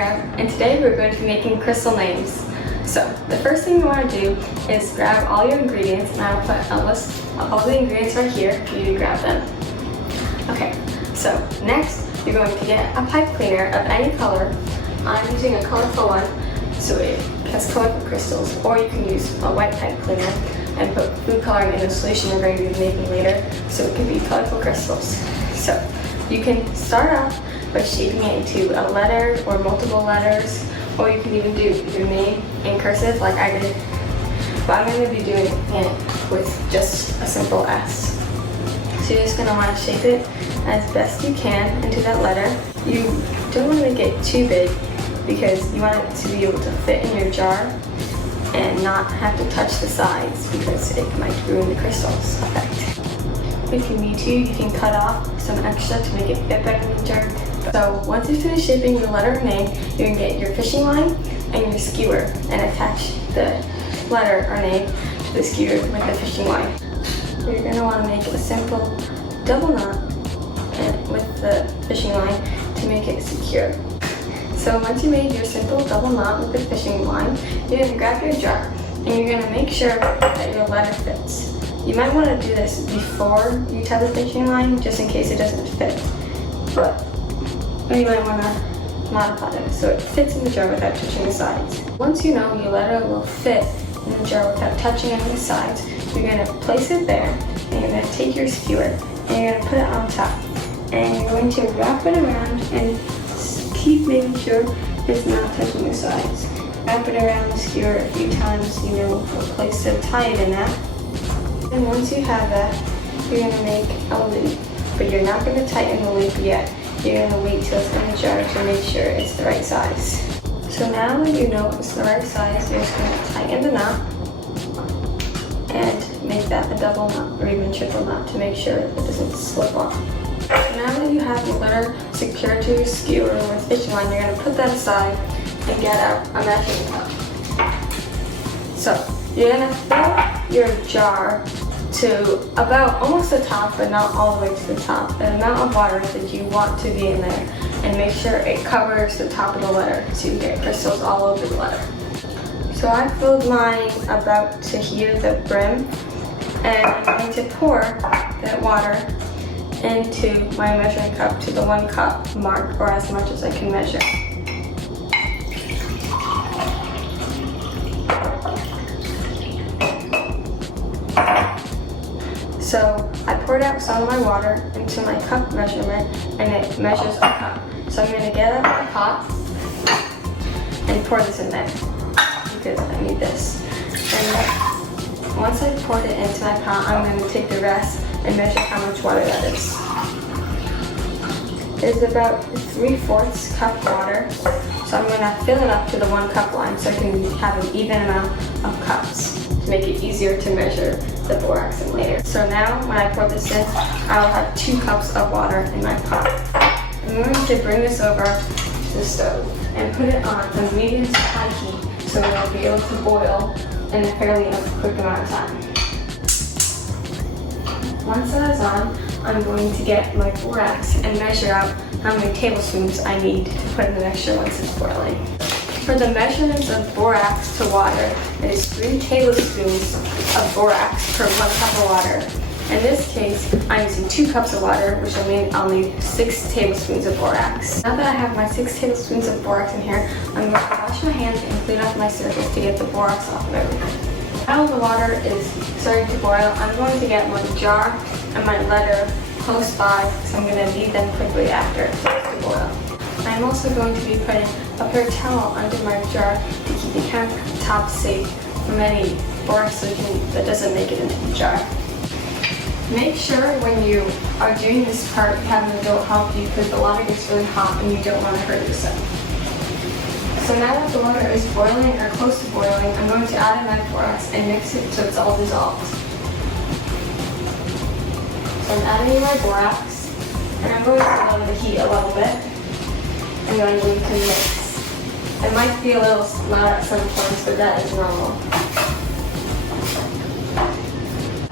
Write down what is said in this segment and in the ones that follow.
Sarah, and today we're going to be making crystal names. So the first thing you want to do is grab all your ingredients, and I'll put a list of all the ingredients right here for you to grab them. Okay, so next you're going to get a pipe cleaner of any color. I'm using a colorful one, so it has colorful crystals, or you can use a white pipe cleaner and put food coloring in the solution we're going to be making later, so it can be colorful crystals. So you can start off by shaping it into a letter or multiple letters, or you can even do your name in cursive like I did, but I'm going to be doing it with just a simple S. So you're just going to want to shape it as best you can into that letter. You don't want to make it too big because you want it to be able to fit in your jar and not have to touch the sides because it might ruin the crystal's effect. If you need to, you can cut off some extra to make it fit better in the jar. So once you finish shaping your letter or name, you can get your fishing line and your skewer and attach the letter or name to the skewer with the fishing line. You're going to want to make a simple double knot with the fishing line to make it secure. So once you made your simple double knot with the fishing line, you're going to grab your jar and you're going to make sure that your letter fits. You might want to do this before you tie the fishing line just in case it doesn't fit, but you might want to modify it so it fits in the jar without touching the sides. Once you know your letter will fit in the jar without touching any sides, you're going to place it there and you're going to take your skewer and you're going to put it on top. And you're going to wrap it around and keep making sure it's not touching the sides. Wrap it around the skewer a few times, you know, a place to tie it in at. And once you have that, you're going to make a loop, but you're not going to tighten the loop yet. You're going to wait till it's in the jar to make sure it's the right size. So now that you know it's the right size, you're just going to tighten the knot and make that a double knot or even triple knot to make sure it doesn't slip off. So now that you have your letter secured to your skewer with fishing line, you're going to put that aside and get out a measuring cup. So you're going to fill your jar to about almost the top, but not all the way to the top, the amount of water that you want to be in there, and make sure it covers the top of the letter so you get crystals all over the letter. So I filled mine about to here, the brim, and I'm going to pour that water into my measuring cup to the 1 cup mark, or as much as I can measure. So I poured out some of my water into my cup measurement, and it measures a cup. So I'm going to get out my pot and pour this in there because I need this. And once I poured it into my pot, I'm going to take the rest and measure how much water that is. It's about 3/4 cup water. So I'm going to fill it up to the 1 cup line so I can have an even amount of cups to make it easier to measure the borax in later. So now when I pour this in, I'll have 2 cups of water in my pot. I'm going to bring this over to the stove and put it on a medium to high heat so it'll be able to boil in a fairly quick amount of time. Once that is on, I'm going to get my borax and measure out how many tablespoons I need to put in the mixture once it's boiling. For the measurements of borax to water, it is 3 tablespoons of borax per 1 cup of water. In this case, I'm using 2 cups of water, which will mean I'll need 6 tablespoons of borax. Now that I have my 6 tablespoons of borax in here, I'm going to wash my hands and clean off my surface to get the borax off of everything. While the water is starting to boil, I'm going to get my jar and my letter close by because I'm going to need them quickly after it starts to boil. I'm also going to be putting a paper towel under my jar to keep the countertop safe from any borax solution that doesn't make it into the jar. Make sure when you are doing this part you have an adult help you because the water gets really hot and you don't want to hurt yourself. So now that the water is boiling or close to boiling, I'm going to add in my borax and mix it so it's all dissolved. So I'm adding in my borax and I'm going to lower the heat a little bit. And then we can mix. It might be a little loud at some points, but that is normal.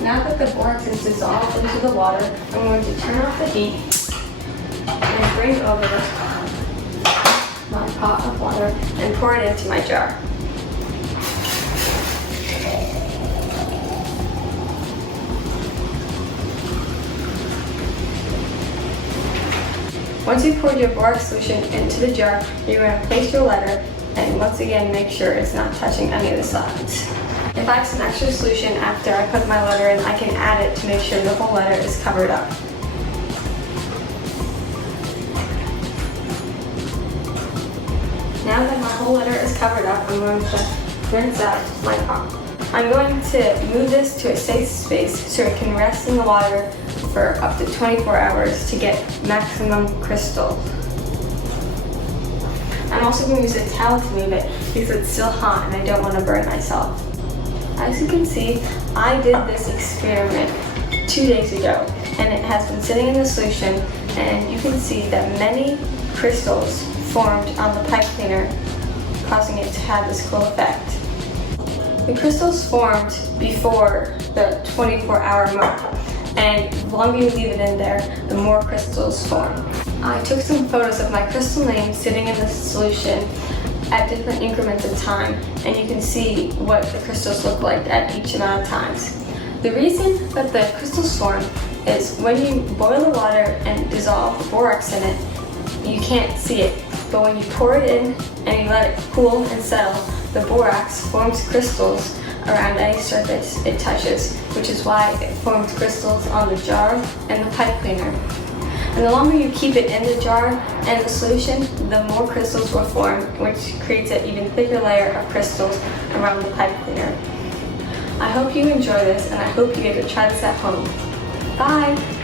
Now that the borax is dissolved into the water, I'm going to turn off the heat and bring over my pot of water and pour it into my jar. Once you poured your borax solution into the jar, you're going to place your letter and once again make sure it's not touching any of the sides. If I have some extra solution after I put my letter in, I can add it to make sure the whole letter is covered up. Now that my whole letter is covered up, I'm going to rinse out my pot. I'm going to move this to a safe space so it can rest in the water for up to 24 hours to get maximum crystals. I'm also going to use a towel to move it because it's still hot and I don't want to burn myself. As you can see, I did this experiment 2 days ago and it has been sitting in the solution, and you can see that many crystals formed on the pipe cleaner, causing it to have this cool effect. The crystals formed before the 24-hour mark, and the longer you leave it in there, the more crystals form. I took some photos of my crystal names sitting in the solution at different increments of time, and you can see what the crystals look like at each amount of times. The reason that the crystals form is when you boil the water and dissolve the borax in it, you can't see it, but when you pour it in and you let it cool and settle, the borax forms crystals around any surface it touches, which is why it forms crystals on the jar and the pipe cleaner. And the longer you keep it in the jar and the solution, the more crystals will form, which creates an even thicker layer of crystals around the pipe cleaner. I hope you enjoy this, and I hope you get to try this at home. Bye!